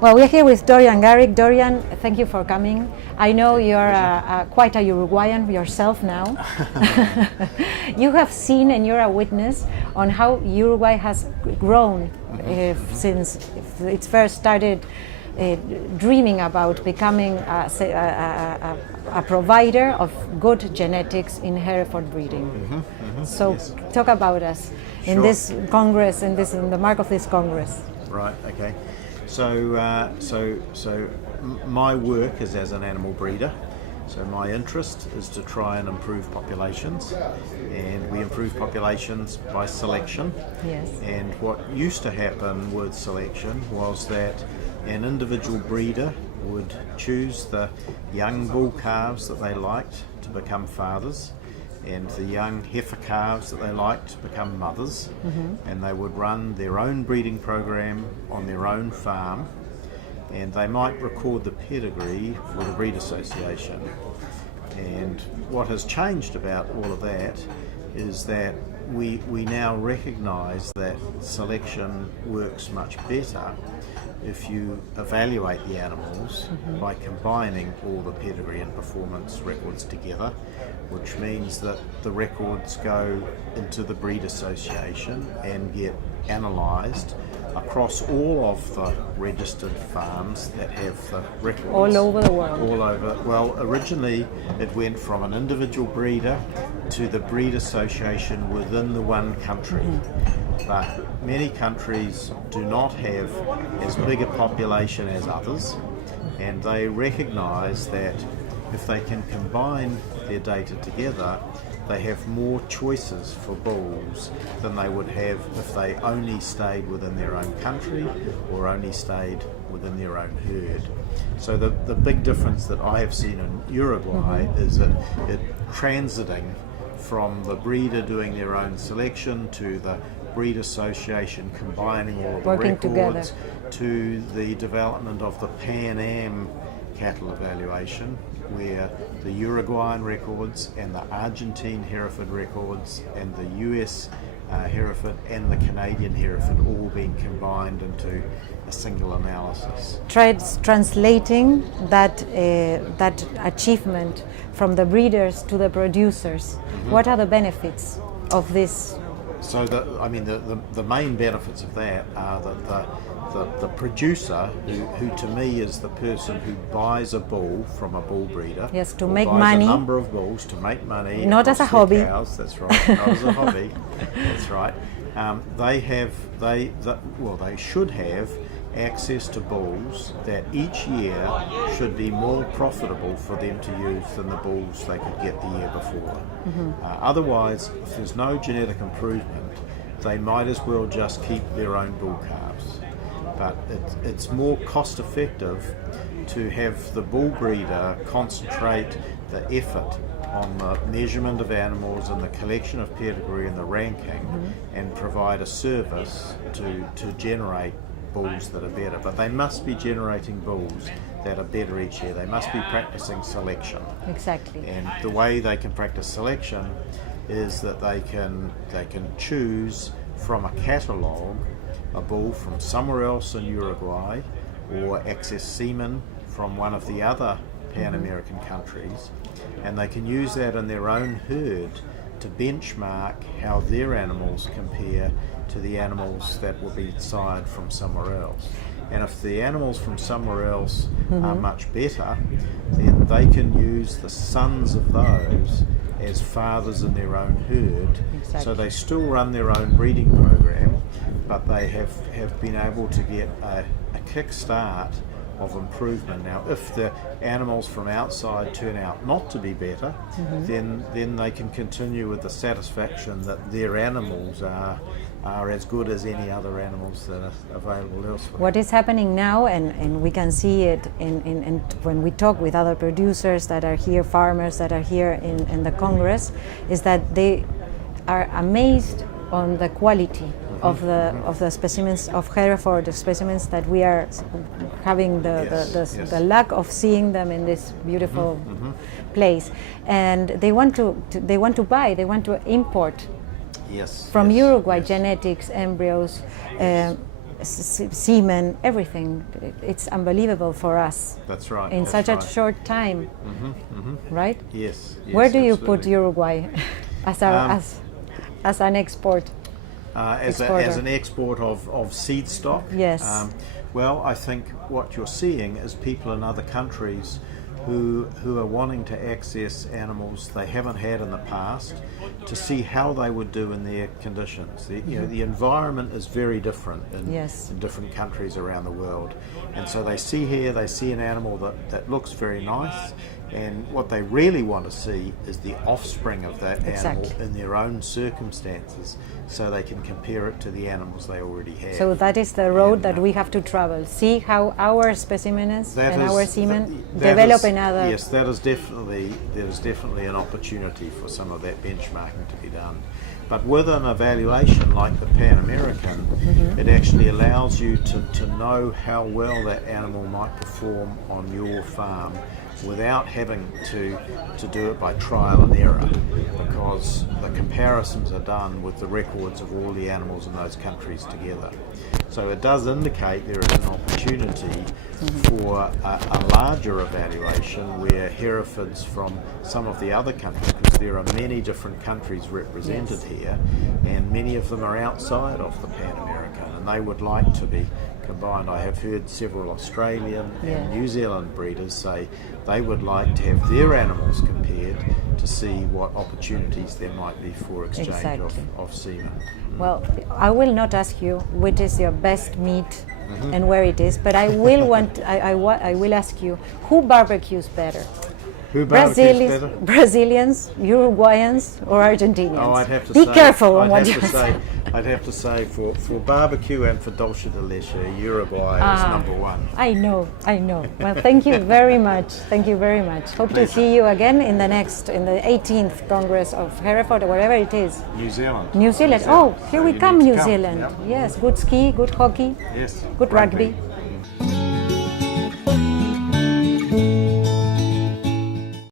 Well, we're here with Dorian Garrick. Dorian, thank you for coming. I know you're quite a Uruguayan yourself now. You have seen and you're a witness on how Uruguay has grown since it first started dreaming about becoming a provider of good genetics in Hereford breeding. So yes. Talk about us in this Congress, in the mark of this Congress. Right. Okay. So my work is as an animal breeder. So my interest is to try and improve populations, and we improve populations by selection. Yes. And what used to happen with selection was that an individual breeder would choose the young bull calves that they liked to become fathers, and the young heifer calves that they liked to become mothers, and they would run their own breeding program on their own farm, and they might record the pedigree with a breed association. And what has changed about all of that is that we now recognise that selection works much better if you evaluate the animals by combining all the pedigree and performance records together, which means that the records go into the breed association and get analysed across all of the registered farms that have the records. All over the world. All over. Well, originally it went from an individual breeder to the breed association within the one country. But many countries do not have as big a population as others, and they recognise that if they can combine their data together, they have more choices for bulls than they would have if they only stayed within their own country or only stayed within their own herd. So the big difference that I have seen in Uruguay is that it transiting from the breeder doing their own selection to the breed association combining all of the working records together, to the development of the Pan Am cattle evaluation, where the Uruguayan records and the Argentine Hereford records and the US Hereford and the Canadian Hereford all being combined into a single analysis. Translating that achievement from the breeders to the producers. What are the benefits of this? So the main benefits of that are that the producer, who to me is the person who buys a bull from a bull breeder, yes, to make buys money, a number of bulls to make money, not as a hobby. Cows, that's right, not as a hobby. That's right. They should have access to bulls that each year should be more profitable for them to use than the bulls they could get the year before. Otherwise, if there's no genetic improvement, they might as well just keep their own bull calves. But it's more cost effective to have the bull breeder concentrate the effort on the measurement of animals and the collection of pedigree and the ranking, and provide a service to generate bulls that are better. But they must be generating bulls that are better each year. They must be practicing selection. Exactly. And the way they can practice selection is that they can choose from a catalogue a bull from somewhere else in Uruguay, or access semen from one of the other Pan-American countries, and they can use that in their own herd to benchmark how their animals compare to the animals that will be sired from somewhere else. And if the animals from somewhere else are much better, then they can use the sons of those as fathers in their own herd. Exactly. So they still run their own breeding program, but they have been able to get a kick-start of improvement. Now, if the animals from outside turn out not to be better, then they can continue with the satisfaction that their animals are as good as any other animals that are available elsewhere. What is happening now, and we can see it in when we talk with other producers that are here, farmers that are here in the Congress, is that they are amazed on the quality of the specimens of Hereford, the specimens that we are having the luck of seeing them in this beautiful place, and they want to import from Uruguay genetics, embryos, semen, everything. It's unbelievable for us. That's right. In such a short time, right? Yes. Where do you absolutely. put Uruguay as an export? As an export of seed stock? Yes. Well, I think what you're seeing is people in other countries who are wanting to access animals they haven't had in the past to see how they would do in their conditions. The environment is very different in different countries around the world. And so they see an animal that looks very nice, and what they really want to see is the offspring of that animal in their own circumstances, so they can compare it to the animals they already have. So that is the road that we have to travel. See how our specimens and our semen develop in other. Yes, there is definitely an opportunity for some of that benchmarking to be done. But with an evaluation like the Pan American, it actually allows you to know how well that animal might perform on your farm without having to do it by trial and error, because the comparisons are done with the records of all the animals in those countries together. So it does indicate there is an opportunity for a larger evaluation where Herefords from some of the other countries, because there are many different countries represented here, and many of them are outside of the Pan American, and they would like to be combined. I have heard several Australian and New Zealand breeders say they would like to have their animals compared to see what opportunities there might be for exchange of semen. Well, I will not ask you which is your best meat and where it is, but I will I will ask you who barbecues better. Who barbecues better? Brazilians, Uruguayans, or Argentinians? Oh, I'd have to be say, careful on what you say. I'd have to say for barbecue and for dulce de leche, Uruguay is number one. I know. Well, thank you very much. Thank you very much. Hope to see you again in the 18th Congress of Hereford, or whatever it is. New Zealand. Oh, here we come, New Zealand. Yep. Yes, good ski, good hockey, Yes. good rugby.